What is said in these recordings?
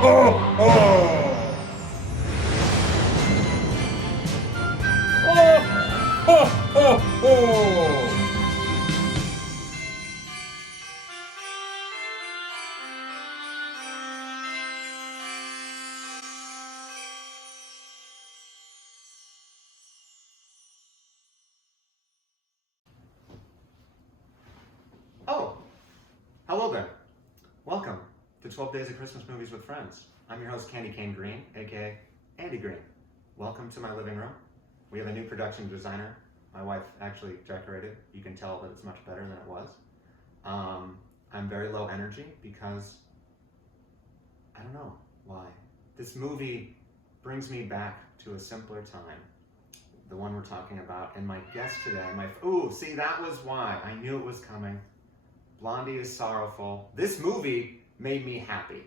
ho, ho! Oh, ho, ho, ho! Oh, hello there. Welcome to 12 Days of Christmas Movies with Friends. I'm your host, Cane Greene, aka Andy Green. Welcome to my living room. We have a new production designer. My wife actually decorated. You can tell that it's much better than it was. I'm very low energy because I don't know why. This movie brings me back to a simpler time. The one we're talking about. And my guest today, see, that was why. I knew it was coming. Blondie is sorrowful. This movie made me happy.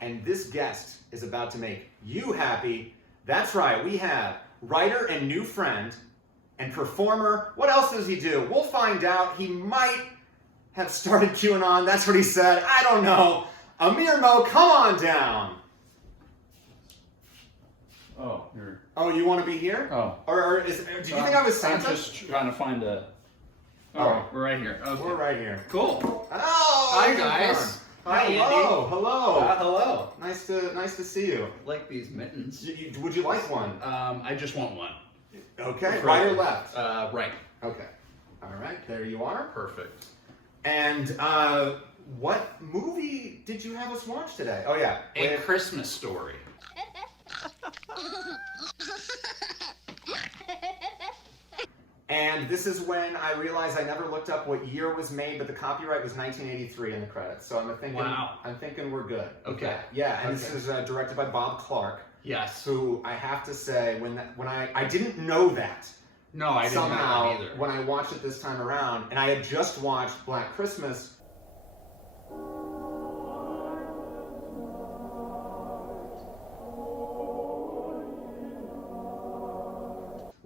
And this guest is about to make you happy. That's right, we have writer and new friend and performer. What else does he do? We'll find out. He might have started QAnon. That's what he said. I don't know. Amir Mo, come on down. Oh, you're... Oh, you want to be here? Oh. Did you think I was Santa? I'm just trying to find a... Oh, we're right here. Okay. We're right here. Cool. Oh, Hi, guys. Hi, hello. Hello. Hello. Nice to see you. Like these mittens. Would you like one? I just want one. Okay. Right or left? Right. Okay. All right. There you are. Perfect. And what movie did you have us watch today? Oh yeah. A Christmas Story. And this is when I realized I never looked up what year it was made, but the copyright was 1983 in the credits. So I'm thinking we're good. Okay. Yeah, and this is directed by Bob Clark. Yes. Who I have to say, when I didn't know that. No, I didn't know that either. When I watched it this time around, and I had just watched Black Christmas.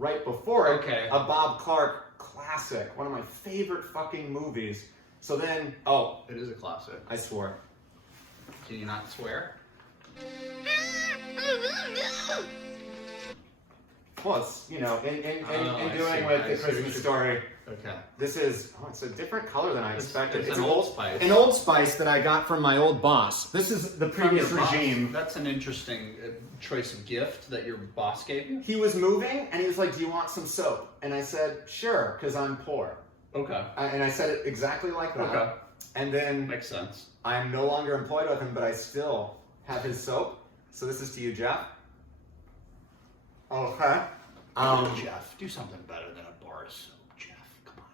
Right before it, a Bob Clark classic, one of my favorite fucking movies. So then, it is a classic. I swore. Can you not swear? Plus, in doing see. with the Christmas Story. Okay. This is, it's a different color than I expected. It's an Old Spice. An Old Spice that I got from my old boss. This is the previous regime. That's an interesting choice of gift that your boss gave you. He was moving, and he was like, do you want some soap? And I said, sure, because I'm poor. Okay. And I said it exactly like that. Okay. And then... Makes sense. I'm no longer employed with him, but I still have his soap. So this is to you, Jeff. Okay. Jeff, do something better than a bar of soap, Jeff. Come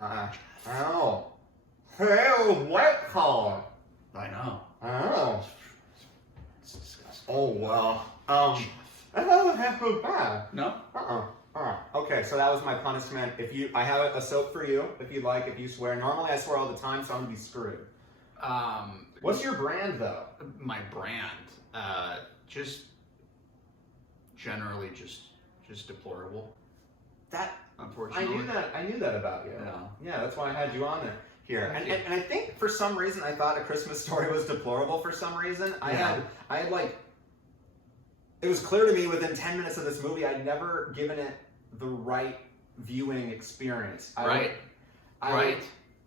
on. Jeff. Oh. Hey, white collar. I know. Oh. It's disgusting. Oh, well. Jeff. That doesn't have to be bad. No? Okay, so that was my punishment. I have a soap for you, if you like, if you swear. Normally I swear all the time, so I'm gonna be screwed. What's your brand, though? My brand, just generally just deplorable. That, unfortunately. I knew that about you. Yeah, that's why I had you on there. Here, and I think for some reason I thought A Christmas Story was deplorable for some reason. I had like, it was clear to me within 10 minutes of this movie I'd never given it the right viewing experience. I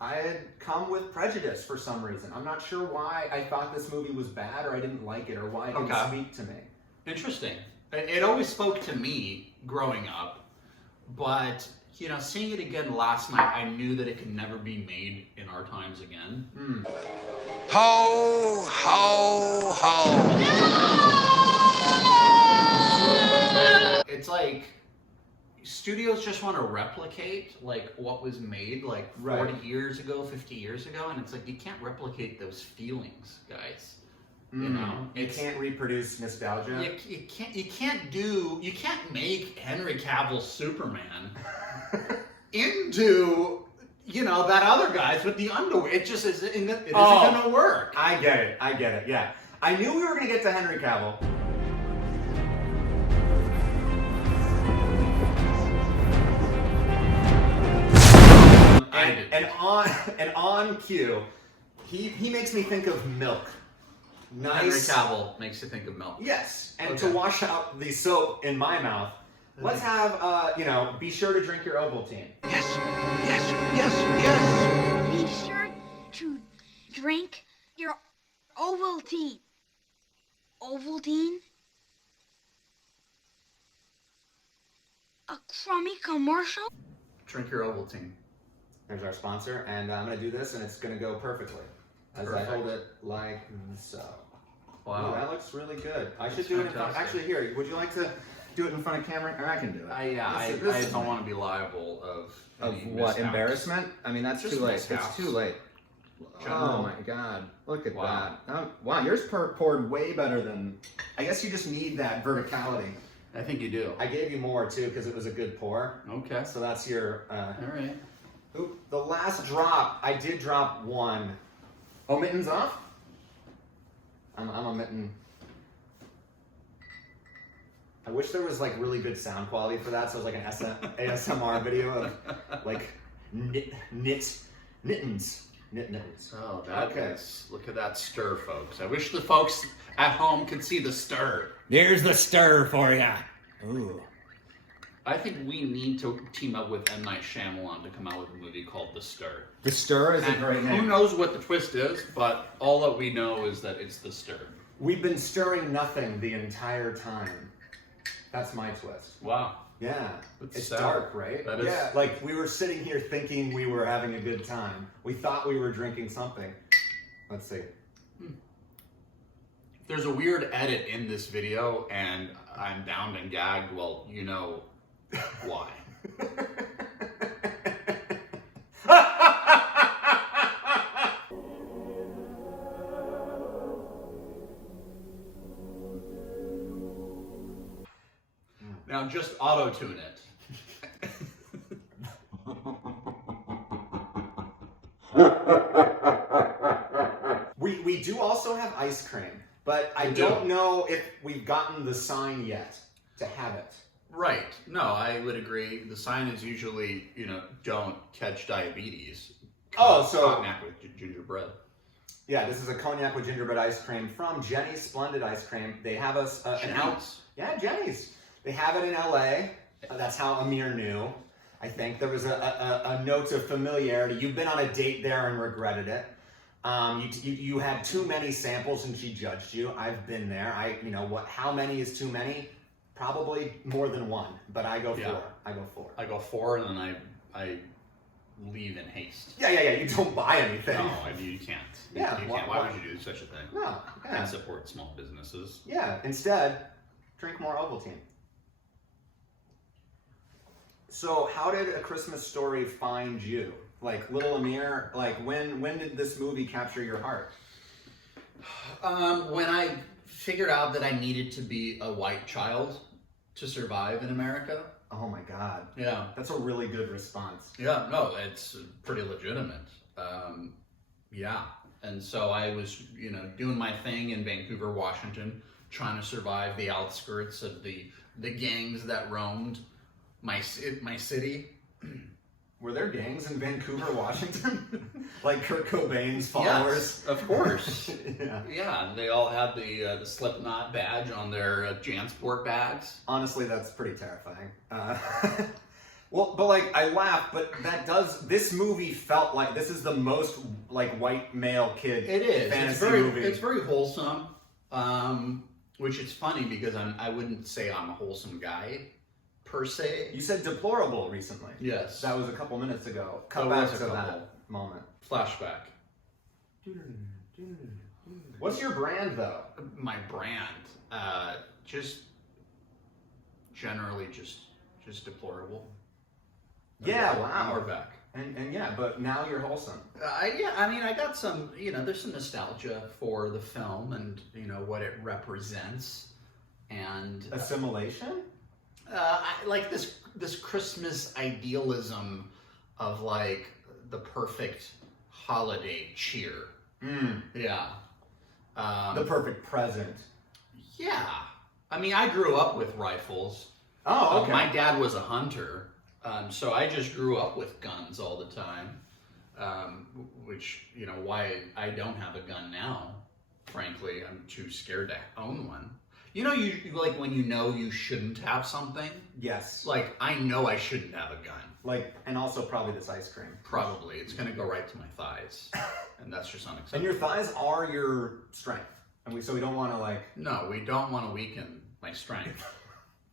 had come with prejudice for some reason. I'm not sure why I thought this movie was bad or I didn't like it or why it didn't speak to me. Interesting. It always spoke to me growing up, but seeing it again last night, I knew that it could never be made in our times again. Ho, ho, ho. It's like studios just want to replicate like what was made like 40 years ago, 50 years ago, and it's like you can't replicate those feelings, guys. You can't reproduce nostalgia. You can't make Henry Cavill's Superman into that other guys with the underwear. It just isn't gonna work. I get it. Yeah, I knew we were gonna get to Henry Cavill. And on cue, he makes me think of milk. Henry nice. Cavill makes you think of milk. Yes, and Okay. to wash out the soap in my mouth, let's have, be sure to drink your Ovaltine. Yes, yes, yes, yes. Be sure to drink your Ovaltine. Ovaltine? A crummy commercial? Drink your Ovaltine. There's our sponsor, and I'm going to do this, and it's going to go perfectly. As I hold it like so. Wow. Ooh, that looks really good. I That's should do it in front. fantastic. Actually, here, would you like to do it in front of camera? Or I can do it. I This is- don't want to be liable of any mishaps. Embarrassment? I mean, that's Just too late. mishaps. It's too late. General. Oh my God! Look at Wow. that. Oh, wow, yours poured way better than. I guess you just need that verticality. I think you do. I gave you more too because it was a good pour. Okay. So that's your. All right. Oop, the last drop. I did drop one. Oh, mittens off. I'm a mitten. I wish there was like really good sound quality for that, so it was like an ASMR video of like mittens. Oh, that Okay. is. Look at that stir, folks. I wish the folks at home could see the stir. There's the stir for ya. Ooh. I think we need to team up with M. Night Shyamalan to come out with a movie called The Stir. The Stir is a And great who name. knows what the twist is, but all that we know is that it's The Stir. We've been stirring nothing the entire time. That's my twist. Wow. Yeah, That's it's sad. dark, right? That is- Yeah, like we were sitting here thinking we were having a good time. We thought we were drinking something. Let's see. There's a weird edit in this video, and I'm downed and gagged. Well, you know why. Now just auto-tune it. We do also have ice cream, but I We do. don't know if we've gotten the sign yet to have it. Right. No, I would agree. The sign is usually, don't catch diabetes. Oh, so- Cognac with gingerbread. Yeah, this is a cognac with gingerbread ice cream from Jeni's Splendid Ice Cream. They have us an Jeni's. ounce. Yeah, Jeni's. They have it in LA. That's how Amir knew. I think there was a note of familiarity. You've been on a date there and regretted it. You had too many samples and she judged you. I've been there. How many is too many? Probably more than one, but I go Yeah. 4. I go 4. I go 4 and then I leave in haste. Yeah. You don't buy anything. No, you can't. Yeah, You why- can't. Why would you do such a thing? No. Yeah. And support small businesses. Yeah, instead, drink more Ovaltine. So, how did A Christmas Story find you? Like, Little Amir, like, when did this movie capture your heart? When I figured out that I needed to be a white child to survive in America. Oh my God. Yeah. That's a really good response. Yeah, no, it's pretty legitimate. Yeah. And so I was, doing my thing in Vancouver, Washington, trying to survive the outskirts of the gangs that roamed my city. Were there gangs in Vancouver, Washington? Like Kurt Cobain's followers? Yes, of course. Yeah. Yeah, and they all had the Slipknot badge on their Jansport bags. Honestly, that's pretty terrifying. Well, but like, I laugh, but this movie felt like this is the most like white male kid It is. fantasy It's movie. very wholesome, which is funny because I wouldn't say I'm a wholesome guy, per se. You said deplorable recently. Yes. That was a couple minutes ago. That Come back was to a couple. that moment. Flashback. What's your brand though? My brand, just generally just deplorable. Yeah, wow. We're back. And yeah, but now you're wholesome. I got some, there's some nostalgia for the film and, what it represents. And Assimilation? I like this Christmas idealism of like the perfect holiday cheer. Yeah. The perfect present. Yeah. I grew up with rifles. Oh, okay. My dad was a hunter, so I just grew up with guns all the time, which, why I don't have a gun now. frankly. I'm too scared to own one. You know, you like when you know you shouldn't have something? Yes. Like, I know I shouldn't have a gun. Like, and also probably this ice cream. Probably. It's going to go right to my thighs. And that's just unacceptable. And your thighs are your strength. And so we don't want to like... No, we don't want to weaken my strength.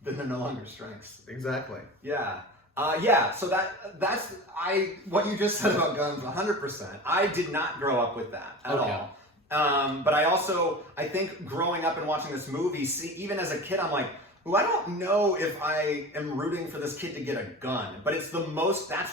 Then they're no longer strengths. Exactly. Yeah. So that's what you just said about guns, 100%. I did not grow up with that at all. But I think growing up and watching this movie, even as a kid, I'm like, ooh, I don't know if I am rooting for this kid to get a gun. But that's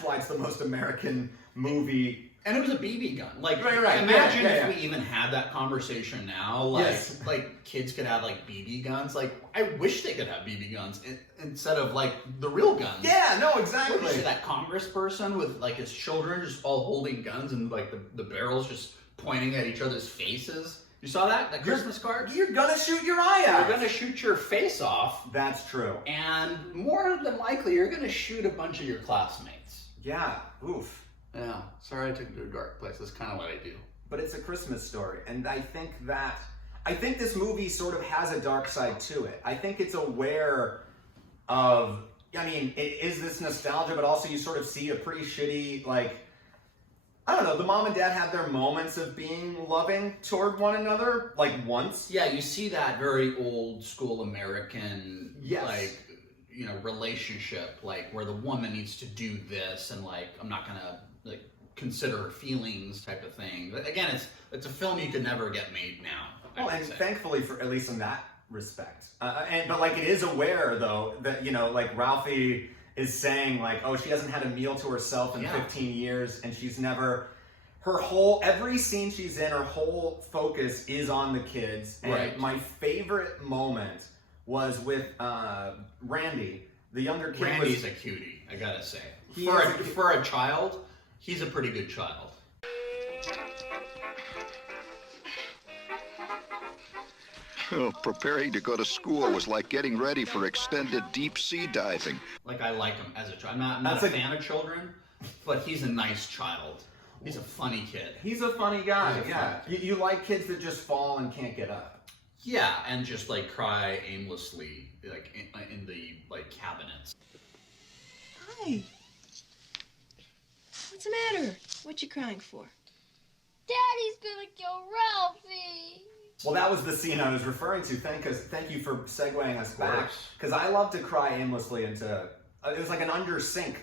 why it's the most American movie. And it was a BB gun. Like, right. Imagine if we even had that conversation now. Like, like kids could have like BB guns. Like, I wish they could have BB guns instead of like the real guns. Yeah, no, exactly. What, you see that congressperson with like his children just all holding guns and like the barrels just pointing at each other's faces. You saw that? That Christmas card? You're gonna shoot your eye out. You're gonna shoot your face off. That's true. And more than likely, you're gonna shoot a bunch of your classmates. Yeah. Oof. Yeah. Sorry I took you to a dark place. That's kind of what I do. But it's a Christmas story, and I think this movie sort of has a dark side to it. I think it's aware of, I mean, it is this nostalgia, but also you sort of see a pretty shitty, like, I don't know, the mom and dad have their moments of being loving toward one another, like once. Yeah, you see that very old school American, Yes. like, you know, relationship, like where the woman needs to do this and like, I'm not gonna like consider her feelings type of thing. But again, it's a film you could never get made now. Well, and thankfully for at least in that respect. But like it is aware though that, you know, like Ralphie is saying like, oh, she hasn't had a meal to herself in 15 years and she's never, every scene she's in, her whole focus is on the kids. And my favorite moment was with Randy, the younger kid. Randy's a cutie, I gotta say. For a child, he's a pretty good child. Oh, preparing to go to school was like getting ready for extended deep sea diving. Like, I like him as a child. I'm not a fan of children, but he's a nice child. He's a funny kid. He's a funny guy, You like kids that just fall and can't get up. Yeah, and just like cry aimlessly, like in the like cabinets. Hi. What's the matter? What you crying for? Daddy's gonna kill Ralphie. Well, that was the scene I was referring to. Thank you for segueing us back. Because I love to cry aimlessly into. It was like an under sink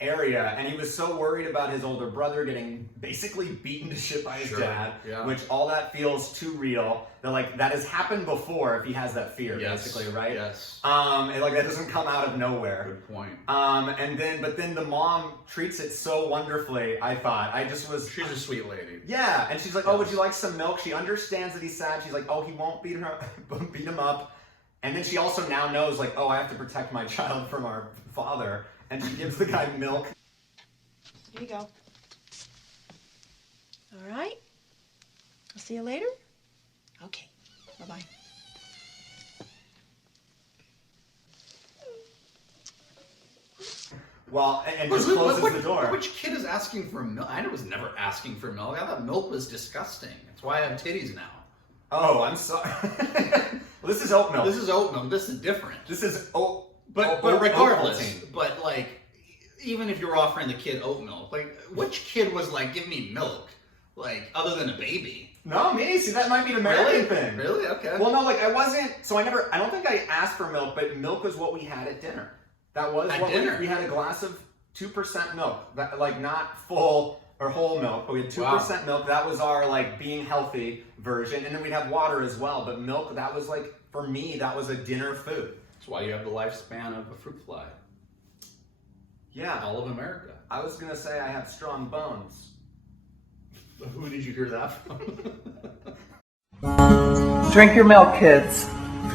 area, and he was so worried about his older brother getting basically beaten to shit by his dad, which all that feels too real. That has happened before if he has that fear, basically, right? Yes. And like that doesn't come out of nowhere. Good point. But then the mom treats it so wonderfully. She's a sweet lady. Yeah, and she's like, oh, would you like some milk? She understands that he's sad. She's like, oh, he won't beat him up. And then she also now knows, like, oh, I have to protect my child from our father. And she gives the guy milk. Here you go. All right. I'll see you later. Okay. Bye-bye. Well, and just closes the door. Which kid is asking for milk? I was never asking for milk. I thought milk was disgusting. That's why I have titties now. Oh, I'm sorry. Well, this is oat milk. This is oat milk. This is different. This is But regardless, Ovaltine. but like, even if you're offering the kid oat milk, like, which kid was like, give me milk? Like, other than a baby? No, me. See, that might be an American thing. Really? Okay. Well, no, like, I don't think I asked for milk, but milk was what we had at dinner. That was at what dinner. We had a glass of 2% milk. Like, not full or whole milk, but we had 2% milk. That was our, like, being healthy version. And then we'd have water as well. But milk, that was, like, for me, that was a dinner food. That's why you have the lifespan of a fruit fly. Yeah. All of America. I was going to say I have strong bones. Who did you hear that from? Drink your milk, kids.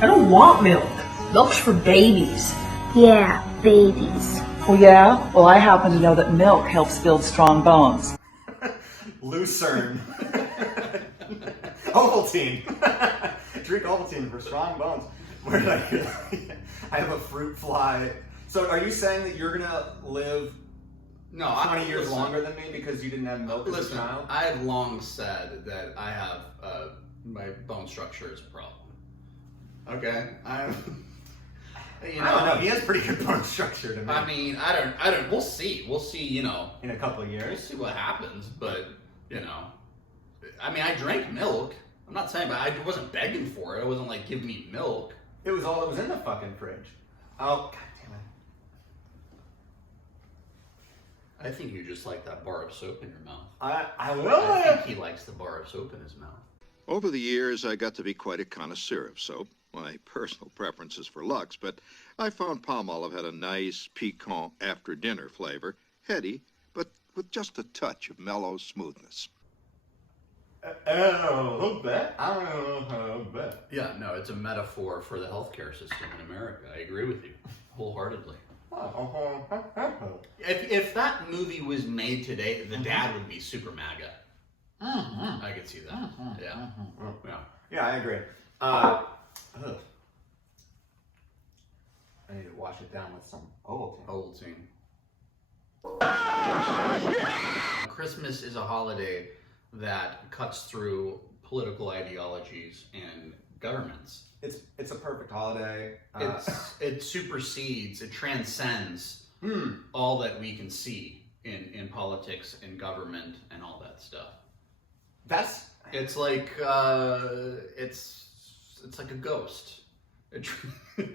I don't want milk. Milk's for babies. Yeah, babies. Oh yeah? Well, I happen to know that milk helps build strong bones. Lucerne. Ovaltine. Drink Ovaltine for strong bones. Where did I get I have a fruit fly. So are you saying that you're going to live No, 20 years longer than me because you didn't have milk as a child? I have long said that I have my bone structure is a problem. Okay, I don't know. He has pretty good bone structure to me. I mean, I don't. We'll see. We'll see. You know, in a couple of years, we'll see what happens. But you know, I mean, I drank milk. I'm not saying, but I wasn't begging for it. I wasn't like, give me milk. It was all that was in the fucking fridge. Oh, god damn it! I think you just like that bar of soap in your mouth. I will. I think he likes the bar of soap in his mouth. Over the years, I got to be quite a connoisseur of soap. My personal preference is for Lux, but I found Palmolive had a nice, piquant after-dinner flavor, heady, but with just a touch of mellow smoothness. Oh, bet. I don't know, bet. Yeah, no, it's a metaphor for the healthcare system in America. I agree with you wholeheartedly. If that movie was made today, the dad would be super MAGA. I could see that. Yeah. Yeah, I agree. I need to wash it down with some Ovaltine. Christmas is a holiday that cuts through political ideologies and governments. It's a perfect holiday. It supersedes, it transcends all that we can see in politics and government and all that stuff. It's like it's like a ghost. It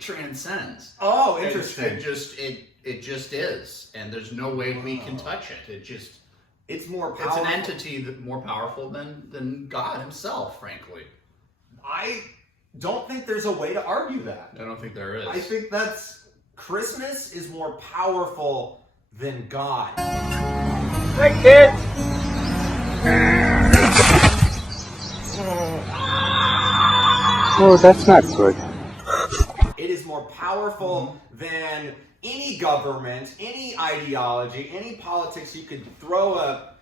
transcends. Oh, interesting. It just is, and there's no way we can touch it. It's more powerful. It's an entity that more powerful than God himself, frankly. I don't think there's a way to argue that. I don't think there is. I think Christmas is more powerful than God. Hi, kids. Oh, that's not good. It is more powerful than any government, any ideology, any politics. You could throw a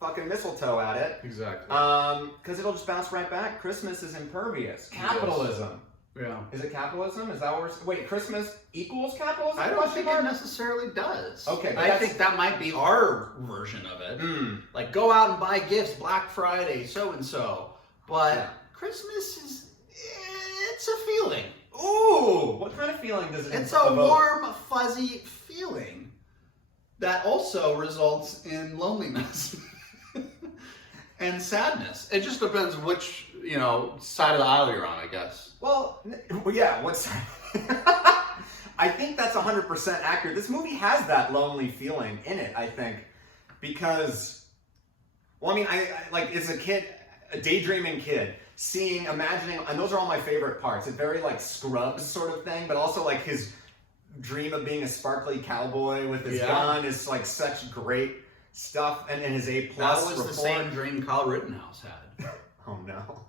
fucking mistletoe at it. Exactly. Because it'll just bounce right back. Christmas is impervious. Capitalism. Yeah. Is it capitalism? Is that what we're... Wait, Christmas equals capitalism? I don't think it necessarily does. Okay. I think that might be our version of it. Like, go out and buy gifts, Black Friday, so-and-so. But Christmas is... it's a feeling. Ooh! What kind of feeling does it It's a warm, fuzzy feeling that also results in loneliness and sadness. It just depends which, side of the aisle you're on, I guess. Well, yeah, I think that's 100% accurate. This movie has that lonely feeling in it, I think, because, I like, as a kid, a daydreaming kid, imagining, and those are all my favorite parts. It's very like Scrubs sort of thing, but also like his dream of being a sparkly cowboy with his gun is like such great stuff, and his A+. That was the same dream Kyle Rittenhouse had. Oh no.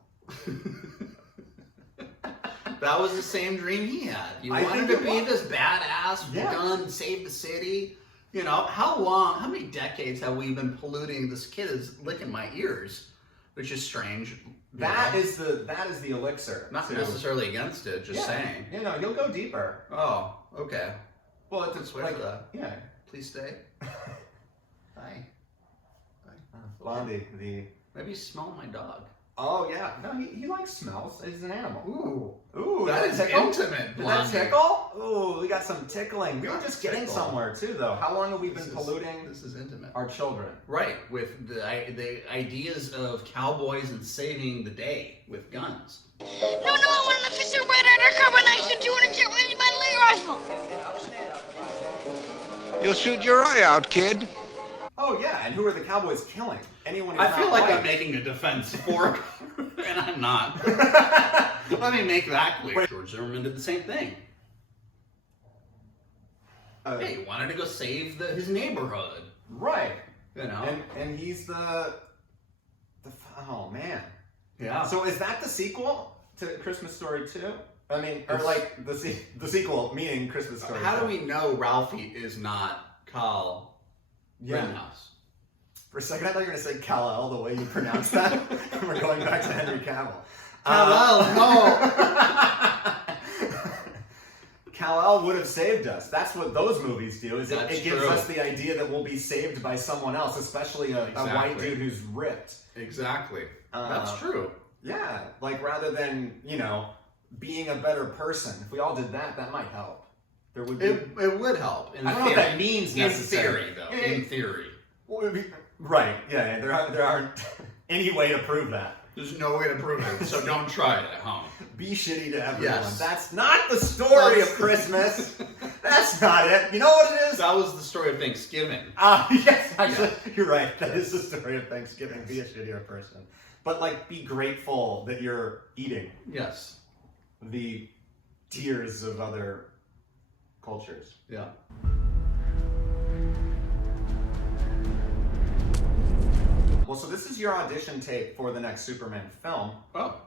That was the same dream he had. He wanted to be this badass gun, save the city. How many decades have we been polluting? This kid is licking my ears, which is strange. That is the elixir. Not necessarily against it, just saying. You'll go deeper. Oh, okay. Well, it's wait for that. Yeah. Please stay. Bye. Blondie, maybe smell my dog. Oh yeah, no, he likes smells. He's an animal. Ooh, that is intimate. Did that tickle? Ooh, we got some tickling. We were just getting somewhere too, though. How long have we been polluting? This is intimate. Our children, right? With the ideas of cowboys and saving the day with guns. No, I want an official red undercover knife to 200 ready by rifle. You'll shoot your eye out, kid. Oh yeah, and who are the cowboys killing? Anyone who's I feel not like white. I'm making a defense for, and I'm not. Let me make that clear. Wait. George Zimmerman did the same thing. He wanted to go save his neighborhood. Right. And he's the oh man. Yeah. So is that the sequel to Christmas Story 2? I mean, or like the sequel meaning Christmas Story 2. How do we know Ralphie is not Kyle Rittenhouse? For a second, I thought you were going to say Kal-El, the way you pronounce that. We're going back to Henry Cavill. Kal-El, no! Kal-El would have saved us. That's what those movies do. Is it gives true. us the idea that we'll be saved by someone else, especially a white dude who's ripped. Exactly. That's true. Yeah, like rather than being a better person. If we all did that, that might help. There would be. It would help. I don't know what that means necessarily. In theory, though. In theory. Right. Yeah. There aren't any way to prove that. There's no way to prove it, so don't try it at home. Be shitty to everyone. Yes. That's not the story of Christmas. That's not it. You know what it is? That was the story of Thanksgiving. Yes, actually, you're right. That is the story of Thanksgiving. Be a shittier person. But, like, be grateful that you're eating Yes. the tears of other cultures. Yeah. Well, so this is your audition tape for the next Superman film. Oh.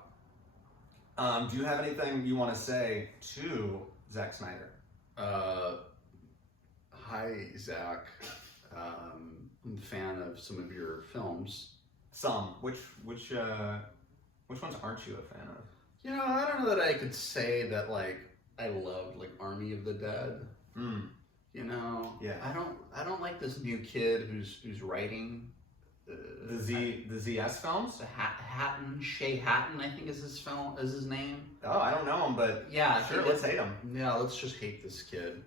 Do you have anything you want to say to Zack Snyder? Hi, Zach. I'm a fan of some of your films. Some. Which ones aren't you a fan of? You know, I don't know that I could say that, like, I loved, like, Army of the Dead. You know? Yeah. I don't like this new kid who's writing. The ZS films? Shay Hatton, I think is his name. Oh, I don't know him, but yeah, sure, let's hate him. Yeah, let's just hate this kid.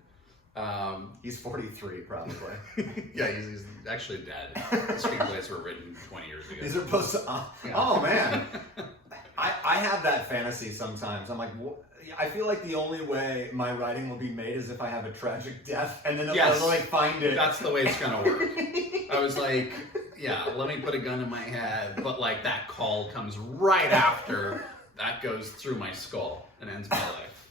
He's 43, probably. Yeah, he's actually dead. The screenplays were written 20 years ago. These are supposed to. Oh man, I have that fantasy sometimes. I'm like, I feel like the only way my writing will be made is if I have a tragic death, and then they'll like find it. That's the way it's gonna work. I was like, yeah, let me put a gun in my head, but like that call comes right after that goes through my skull and ends my life.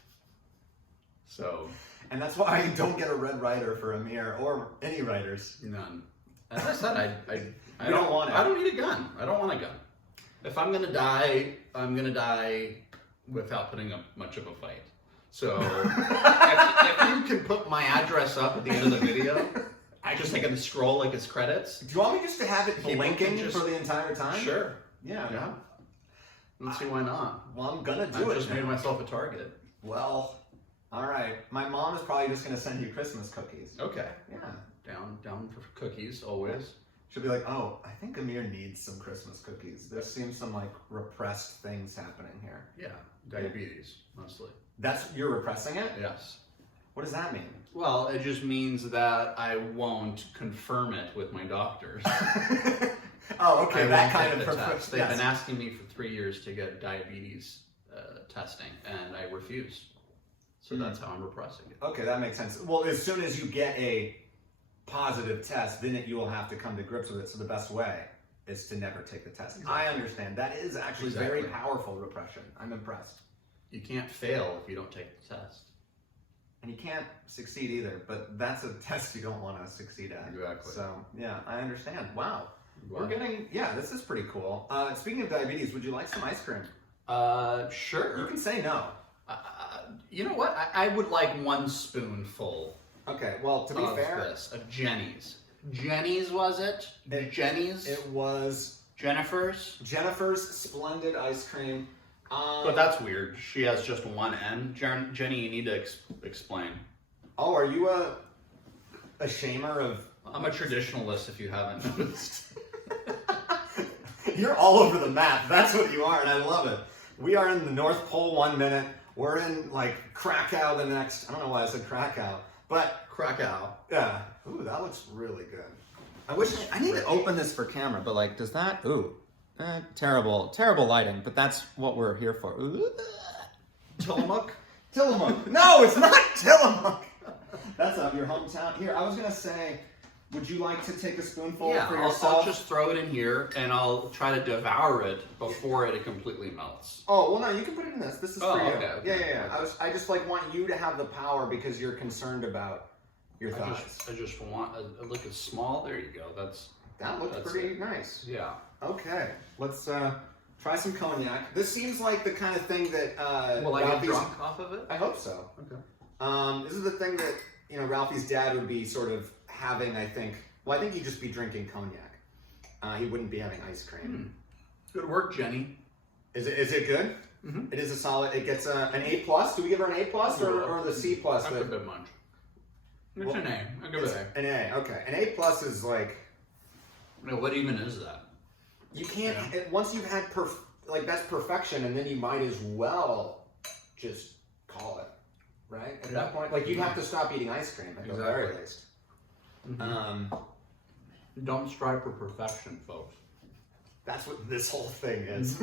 So. And that's why I don't get a red writer for Amir or any writers. None. As I said, I don't want it. I don't need a gun. I don't want a gun. If I'm gonna die, I'm gonna die without putting up much of a fight. So if you can put my address up at the end of the video, I just like gonna scroll like it's credits. Do you want me just to have it blinking for the entire time? Sure. Yeah. Let's see why not. Well, I'm gonna do I just made myself a target. Well. All right. My mom is probably just going to send you Christmas cookies. Okay. Yeah. Down for cookies, always. She'll be like, oh, I think Amir needs some Christmas cookies. There seems some, like, repressed things happening here. Yeah. Diabetes, mostly. You're repressing it? Yes. What does that mean? Well, it just means that I won't confirm it with my doctors. Oh, okay. That kind of test. They've been asking me for 3 years to get diabetes testing, and I refused. So that's how I'm repressing it. Okay, that makes sense. Well, as soon as you get a positive test, then you will have to come to grips with it. So the best way is to never take the test. Exactly. I understand. That is actually very powerful repression. I'm impressed. You can't fail if you don't take the test. And you can't succeed either, but that's a test you don't want to succeed at. Exactly. So, yeah, I understand. Wow. We're getting, this is pretty cool. Speaking of diabetes, would you like some ice cream? Sure. You can say no. You know what? I would like 1 spoonful. Okay, well, to be fair, of Jeni's. Jeni's, was it? Jeni's? It was Jennifer's Splendid ice cream. But that's weird. She has just one N. Jeni, you need to explain. Oh, are you a shamer of... I'm a traditionalist, if you haven't noticed. You're all over the map. That's what you are, and I love it. We are in the North Pole 1 minute. We're in, like, Krakow the next... I don't know why I said Krakow, but... Krakow. Yeah. Ooh, that looks really good. I need to open this for camera, but, like, does that... Ooh. Terrible lighting, but that's what we're here for. Ooh. Tillamook? Tillamook. No, it's not Tillamook. That's out your hometown. Here, I was going to say... Would you like to take a spoonful for yourself? I'll just throw it in here, and I'll try to devour it before it completely melts. Oh, well, no, you can put it in this. This is for you. Okay. Yeah. I just, like, want you to have the power because you're concerned about your thighs. I just want a look at small. There you go. That looks pretty nice. Yeah. Okay. Let's try some cognac. This seems like the kind of thing that... Will I get drunk off of it? I hope so. Okay. This is the thing that, Ralphie's dad would be sort of having, I think he'd just be drinking cognac. He wouldn't be having ice cream. Good work, Jeni. Is it good? It is a solid. It gets an A plus. Do we give her an A plus or the C plus? That's a bit much. It's an A. I'll give it an A. Okay, an A plus is like. No, what even is that? You can't. Once you've had that's perfection, and then you might as well just call it right at that point. Like you'd have to stop eating ice cream at the very least. Don't strive for perfection, folks. That's what this whole thing is.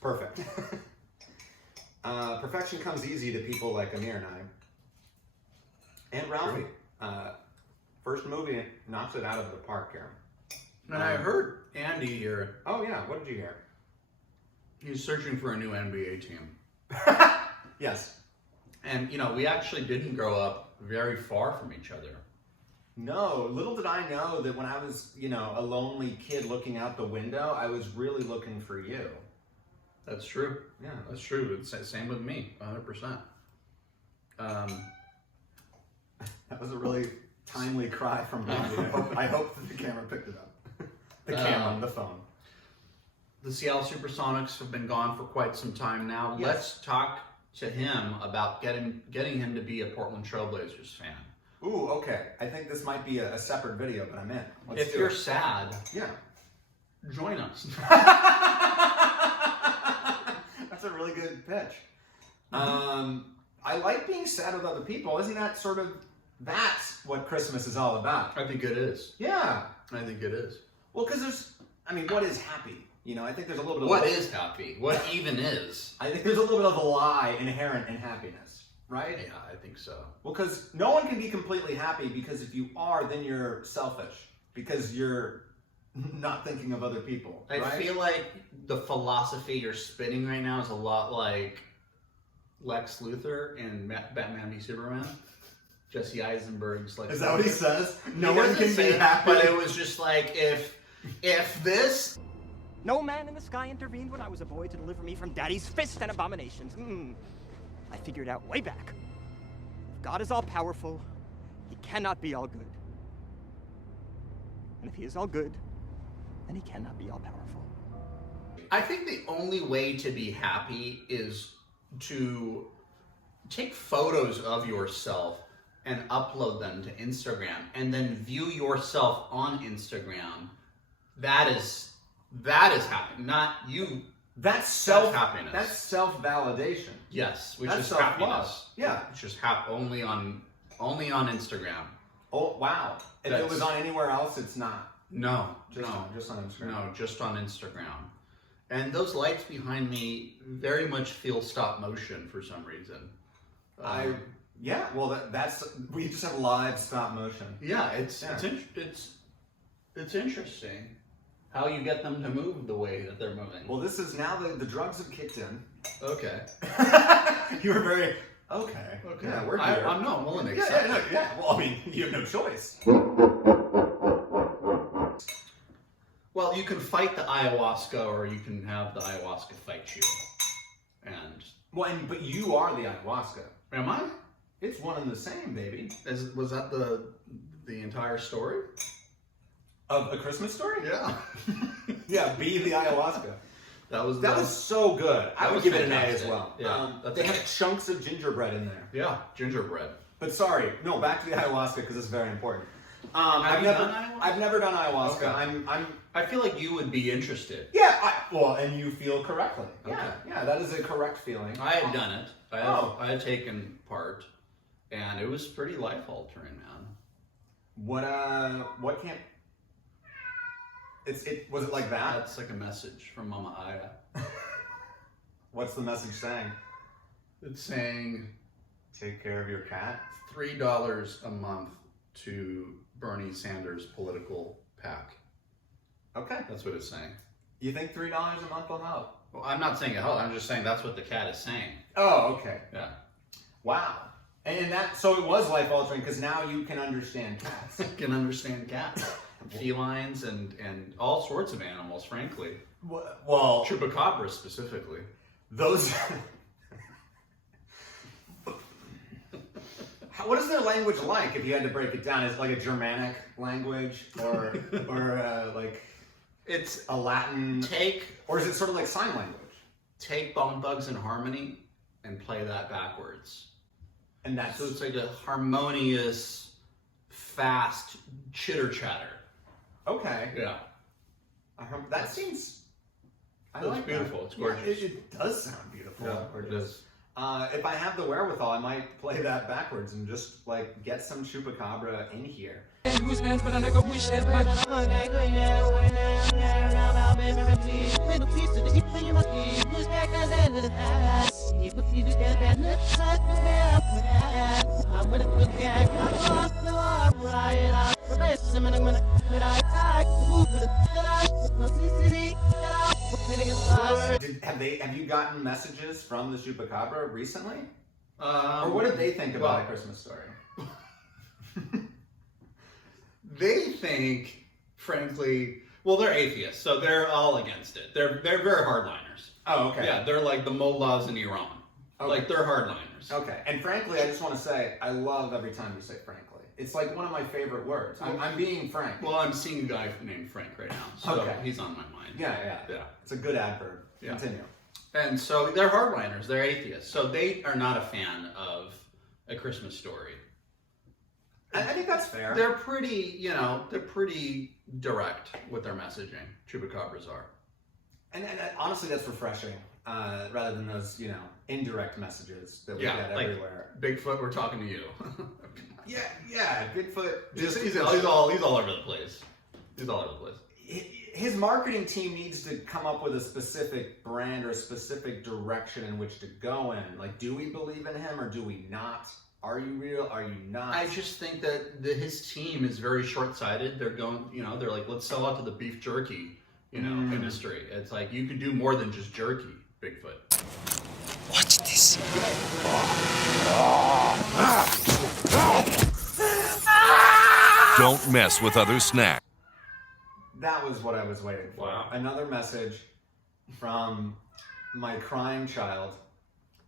Perfect. Perfection comes easy to people like Amir and I. And Ralphie. First movie knocks it out of the park here. And I heard Andy here. Oh yeah, what did you hear? He's searching for a new NBA team. Yes. And, we actually didn't grow up very far from each other. No, little did I know that when I was, a lonely kid looking out the window, I was really looking for you. That's true. Yeah. That's true. It's the same with me, 100%. That was a really timely cry from Gandhi. I hope that the camera picked it up. The camera, the phone. The Seattle Supersonics have been gone for quite some time now. Yes. Let's talk to him about getting him to be a Portland Trailblazers fan. Ooh, okay. I think this might be a separate video, but I'm in. If you're sad, join us. That's a really good pitch. I like being sad with other people. Isn't that that's what Christmas is all about? I think it is. Yeah. I think it is. Well, because what is happy? I think there's a little bit of... What is happy? What even is? I think there's a little bit of a lie inherent in happiness, right? Yeah, I think so. Well, because no one can be completely happy, because if you are, then you're selfish, because you're not thinking of other people, right? I feel like the philosophy you're spinning right now is a lot like Lex Luthor in Batman v Superman. Jesse Eisenberg's like... Is that what he says? No one can be happy. But it was just like, if this... No man in the sky intervened when I was a boy to deliver me from Daddy's fist and abominations. I figured out way back. If God is all-powerful, he cannot be all good. And if he is all good, then he cannot be all-powerful. I think the only way to be happy is to take photos of yourself and upload them to Instagram, and then view yourself on Instagram. That is happy, not you. That's happiness. That's self-validation. Yes, which that's is happiness. Self-love. Yeah, it's just only on Instagram. Oh wow! If it was on anywhere else, it's not. No, just on Instagram. No, just on Instagram. And those lights behind me very much feel stop motion for some reason. We just have live stop motion. Yeah, it's interesting how you get them to move the way that they're moving. Well, this is now the drugs have kicked in. Okay. You were very okay. Yeah, we're here. I'm willing to accept. Yeah. Well, you have no choice. Well, you can fight the ayahuasca, or you can have the ayahuasca fight you. But you are the ayahuasca. Am I? It's one and the same, baby. Was that the entire story? Of A Christmas Story? Yeah. Yeah, be the ayahuasca. That was so good. I would give it an A as well. Yeah. They have chunks of gingerbread in there. Yeah, gingerbread. But sorry, no, back to the ayahuasca, because it's very important. I've never done ayahuasca. Okay. I feel like you would be interested. Yeah, and you feel correctly. Okay. Yeah, that is a correct feeling. I had done it. I had taken part, and it was pretty life-altering, man. What can't... Was it like that? That's like a message from Mama Aya. What's the message saying? It's saying... Take care of your cat? $3 a month to Bernie Sanders' political PAC. Okay. That's what it's saying. You think $3 a month will help? Well, I'm not saying it helps. I'm just saying that's what the cat is saying. Oh, okay. Yeah. Wow. And so it was life-altering, because now you can understand cats. Can understand cats. Felines and all sorts of animals, frankly. Well... Chupacabras, specifically. Those... What is their language like, if you had to break it down? Is it like a Germanic language, or like it's a Latin? Or is it sort of like sign language? take Bone Thugs and Harmony and play that backwards. And that's So it's like a harmonious, fast chitter chatter. okay. Yeah. That seems. I It's like beautiful. That. It's gorgeous. Yeah, it does sound beautiful. Yeah, it is. If I have the wherewithal, I might play that backwards and just like get some chupacabra in here. Have you gotten messages from the chupacabra recently? Or what did they think about A Christmas Story? They think, frankly, well, they're atheists, so they're all against it. They're very hardliners. Oh, okay. Yeah, they're like the mullahs in Iran. Okay. Like, they're hardliners. Okay, and frankly, I just want to say, I love every time you say frankly. It's like one of my favorite words. I'm being frank. Well, I'm seeing a guy named Frank right now, so Okay. he's on my mind. Yeah. It's a good adverb. Yeah. Continue. And so they're hardliners, they're atheists, so they are not a fan of A Christmas Story. I think that's fair. They're pretty, they're pretty direct with their messaging. Chupacabras are. And honestly, that's refreshing, rather than those, indirect messages that we get like everywhere. Bigfoot, we're talking to you. Yeah, Bigfoot. He's all over the place. He's all over the place. His marketing team needs to come up with a specific brand or a specific direction in which to go in. Like, do we believe in him or do we not? Are you real? Are you not? I just think that his team is very short-sighted. They're going, they're like, let's sell out to the beef jerky, industry. It's like, you could do more than just jerky, Bigfoot. Watch this. Don't mess with other snacks. That was what I was waiting for. Wow. Another message from my crying child.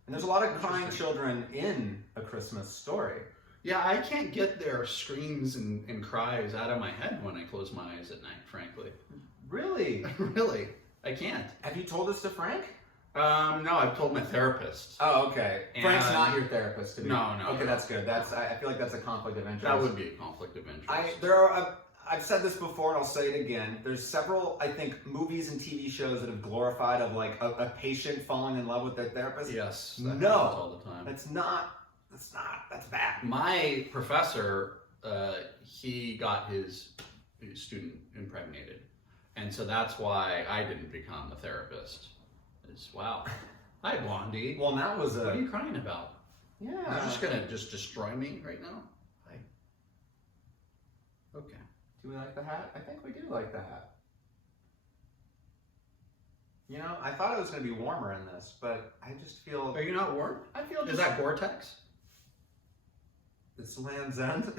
And there's a lot of crying children in A Christmas Story. Yeah, I can't get their screams and cries out of my head when I close my eyes at night, frankly. Really? Really? I can't. Have you told this to Frank? No, I've told my therapist. Oh, okay. Frank's not your therapist, to be No. Okay, that's good. I feel like that's a conflict of interest. That would be a conflict of interest. I've said this before and I'll say it again. There's several, I think, movies and TV shows that have glorified of like a patient falling in love with their therapist. Yes. No. That happens all the time. That's bad. My professor, he got his student impregnated. And so that's why I didn't become the therapist. Wow. Hi, Blondie. Well, that was What are you crying about? Yeah. You're just going to destroy me right now? Hi. Okay. Do we like the hat? I think we do like the hat. I thought it was going to be warmer in this, but I just feel... Are you not warm? I feel just... Is that Gore-Tex? It's Land's End.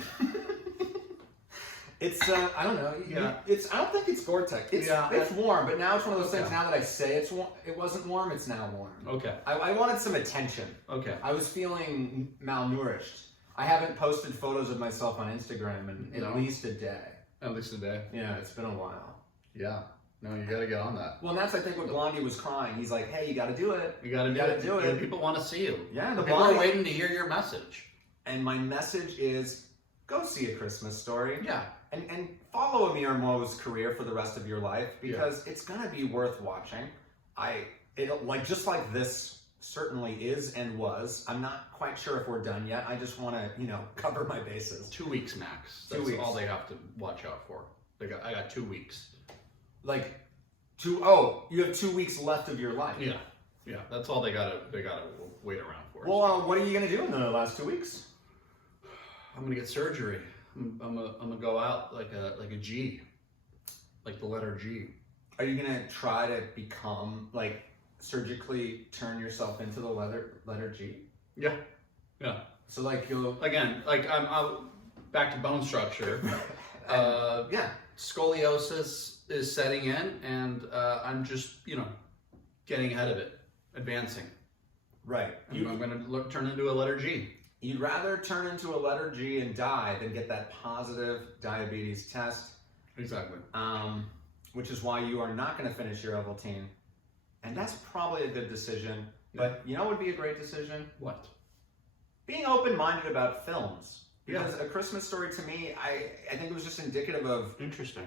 It's, I don't know. Yeah. I don't think it's Gore-Tex. It's warm, but now it's one of those things, now that I say it's warm, it wasn't warm, it's now warm. Okay. I wanted some attention. Okay. I was feeling malnourished. I haven't posted photos of myself on Instagram in at least a day. At least a day. Yeah, it's been a while. Yeah. No, you got to get on that. Well, and that's, I think, what Blondie was crying. He's like, hey, you got to do it. You got to do it. People want to see you. Yeah. The people are waiting to hear your message. And my message is, go see A Christmas Story. Yeah. And follow Amir Mo's career for the rest of your life, because it's going to be worth watching. Just like this certainly is and was. I'm not quite sure if we're done yet. I just want to, cover my bases. 2 weeks max. 2 That's weeks. all they have to watch out for. I got 2 weeks. You have 2 weeks left of your life. Yeah. That's all they gotta wait around for. Well, what are you gonna do in the last 2 weeks? I'm gonna get surgery. I'm gonna go out like a G, like the letter G. Are you gonna try to become surgically turn yourself into the letter G? Yeah. So you'll I'm back to bone structure. Scoliosis is setting in, and I'm just getting ahead of it, advancing. Right. I'm gonna turn into a letter G. You'd rather turn into a letter G and die than get that positive diabetes test. Exactly. Which is why you are not going to finish your Ovaltine And that's probably a good decision. But you know what would be a great decision? What? Being open-minded about films. Because A Christmas Story, to me, I think it was just indicative of... Interesting.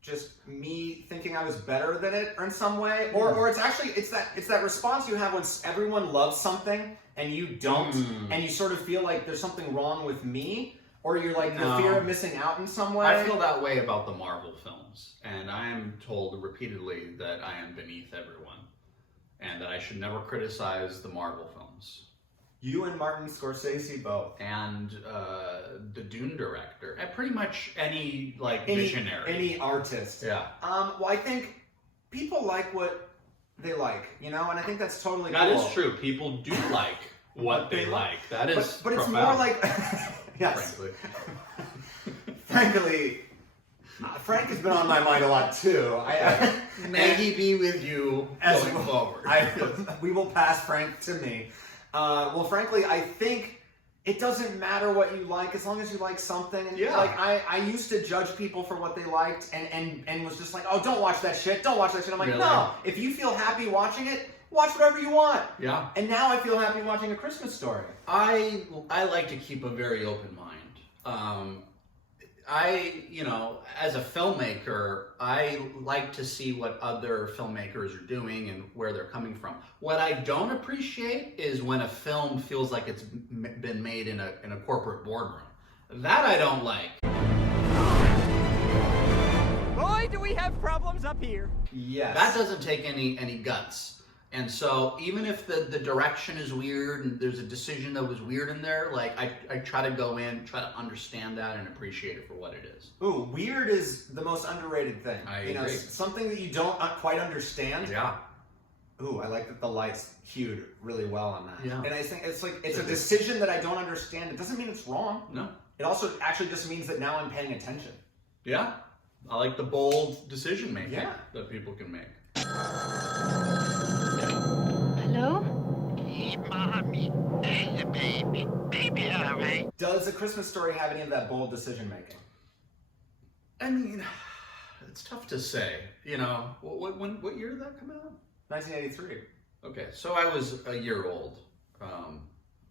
Just me thinking I was better than it, or in some way, or it's actually it's that response you have when everyone loves something and you don't, and you sort of feel like there's something wrong with me, or you're like the fear of missing out in some way. I feel that way about the Marvel films, and I am told repeatedly that I am beneath everyone, and that I should never criticize the Marvel films. You and Martin Scorsese both. And the Dune director. And pretty much any visionary. Any artist. Yeah. Well, I think people like what they like, you know? And I think that's totally cool. That is true. People do like what they like. That is But it's profound. more like... yes. Frankly, Frank has been on my mind a lot, too. May he be with you going forward. We will pass Frank to me. Well, frankly, I think it doesn't matter what you like as long as you like something. And like I used to judge people for what they liked and was just like, oh, don't watch that shit. Don't watch that shit. I'm like, no, if you feel happy watching it, watch whatever you want. Yeah. And now I feel happy watching A Christmas Story. I like to keep a very open mind. As a filmmaker, I like to see what other filmmakers are doing and where they're coming from. What I don't appreciate is when a film feels like it's been made in a corporate boardroom. That I don't like. Boy, do we have problems up here. Yes. That doesn't take any guts. And so even if the direction is weird and there's a decision that was weird in there, like I try to go in, try to understand that and appreciate it for what it is. Ooh, weird is the most underrated thing. I agree. Something that you don't quite understand. Yeah. Ooh, I like that the lights cued really well on that. Yeah. And I think it's a decision that I don't understand. It doesn't mean it's wrong. No. It also actually just means that now I'm paying attention. Yeah. I like the bold decision making that people can make. Hello? Hey, mommy. Hey, baby. Baby, all right? Does A Christmas Story have any of that bold decision making? I mean, it's tough to say. You know, what year did that come out? 1983. Okay, so I was a year old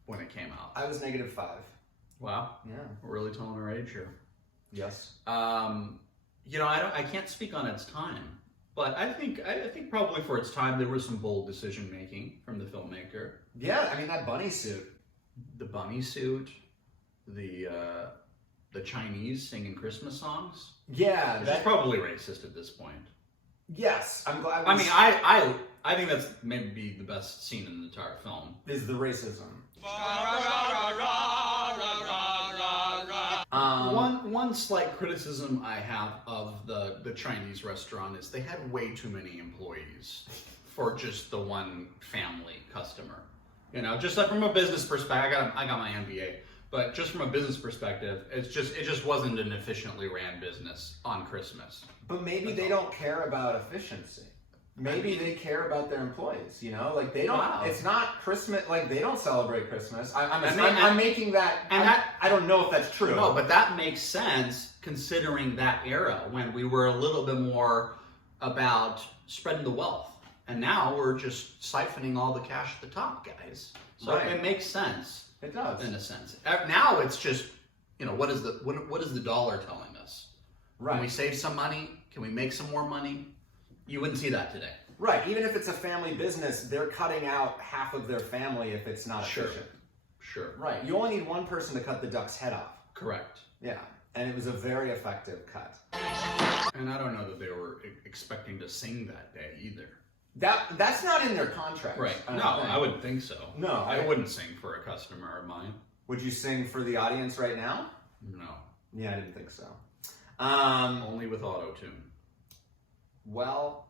when it came out. I was -5. Wow. Yeah. We're really telling our age here. Yes. I can't speak on its time, but I think probably for its time there was some bold decision making from the filmmaker. Yeah, I mean that bunny suit. The bunny suit, the Chinese singing Christmas songs. Yeah, that's probably racist at this point. Yes, I'm glad. I think that's maybe the best scene in the entire film. Is the racism. One slight criticism I have of the Chinese restaurant is they had way too many employees for just the one family customer. You know, just like from a business perspective, I got my MBA, but just from a business perspective, it just wasn't an efficiently ran business on Christmas. But maybe they don't care about efficiency. Maybe they care about their employees, you know? Like, they don't, it's not Christmas, like, they don't celebrate Christmas. I'm making that, I don't know if that's true. No, but that makes sense considering that era when we were a little bit more about spreading the wealth. And now we're just siphoning all the cash at the top, guys. So it makes sense. It does. In a sense. Now it's just, what is the dollar telling us? Right. Can we save some money? Can we make some more money? You wouldn't see that today. Right. Even if it's a family business, they're cutting out half of their family if it's not efficient. Sure. Right. You only need one person to cut the duck's head off. Correct. Yeah. And it was a very effective cut. And I don't know that they were expecting to sing that day either. That's not in their contract. Right. I wouldn't think so. No. I wouldn't sing for a customer of mine. Would you sing for the audience right now? No. Yeah, I didn't think so. Only with auto-tune. Well,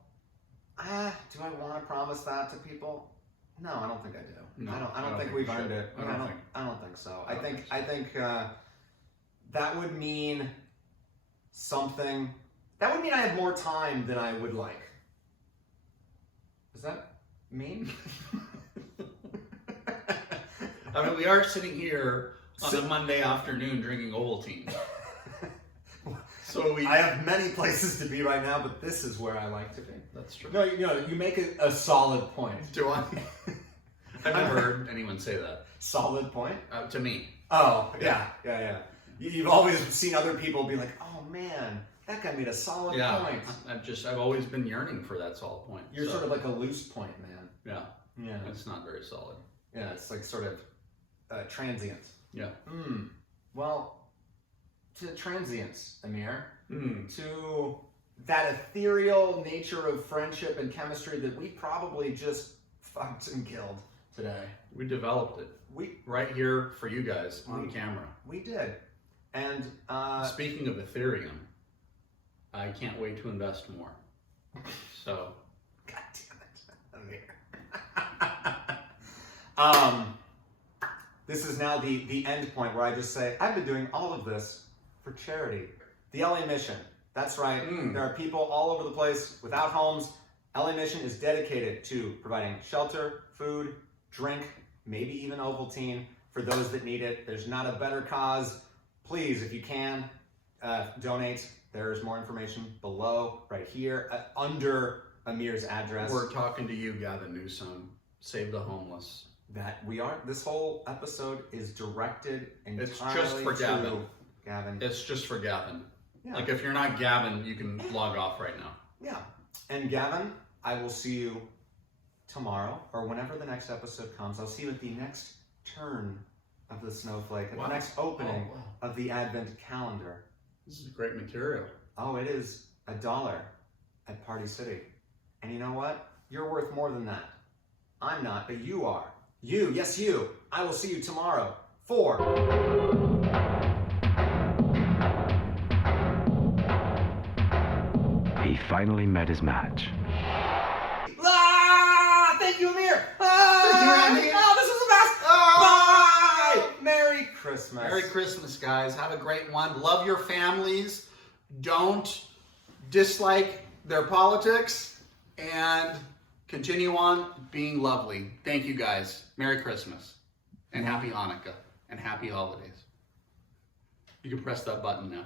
do I want to promise that to people? No, I don't think I do. No, I don't think we've earned it. I don't think so. I think that would mean something. That would mean I have more time than I would like. Does that mean? I mean, we are sitting here on a Monday afternoon drinking Ovaltine. So I have many places to be right now, but this is where I like to be. That's true. No, you make a solid point. Do I? I've never heard anyone say that. Solid point? To me. Oh, yeah. You've always seen other people be like, oh man, that guy made a solid point. I've always been yearning for that solid point. You're sort of like a loose point, man. Yeah. It's not very solid. Yeah, it's like sort of transient. Yeah. Well, to transience, Amir, to that ethereal nature of friendship and chemistry that we probably just fucked and killed today. We developed it. Right here for you guys on camera. We did. And speaking of Ethereum, I can't wait to invest more. So, God damn it, Amir. This is now the end point where I just say, I've been doing all of this for charity. The LA Mission. That's right. There are people all over the place without homes. LA Mission is dedicated to providing shelter, food, drink, maybe even Ovaltine for those that need it. There's not a better cause. Please, if you can, donate. There's more information below, right here, under Amir's address. We're talking to you, Gavin Newsom. Save the homeless. That we are. This whole episode is directed entirely It's just for Gavin. Gavin. It's just for Gavin. Yeah. Like if you're not Gavin, you can log off right now. Yeah. And Gavin, I will see you tomorrow or whenever the next episode comes. I'll see you at the next turn of the snowflake, at the next opening of the Advent calendar. This is great material. Oh, it is $1 at Party City. And you know what? You're worth more than that. I'm not, but you are. You, yes you. I will see you tomorrow for... He finally met his match. Thank you, Amir! Thank you, oh, this was the best! Bye! Merry Christmas. Merry Christmas, guys. Have a great one. Love your families. Don't dislike their politics. And continue on being lovely. Thank you, guys. Merry Christmas. And Happy Hanukkah. And Happy Holidays. You can press that button now.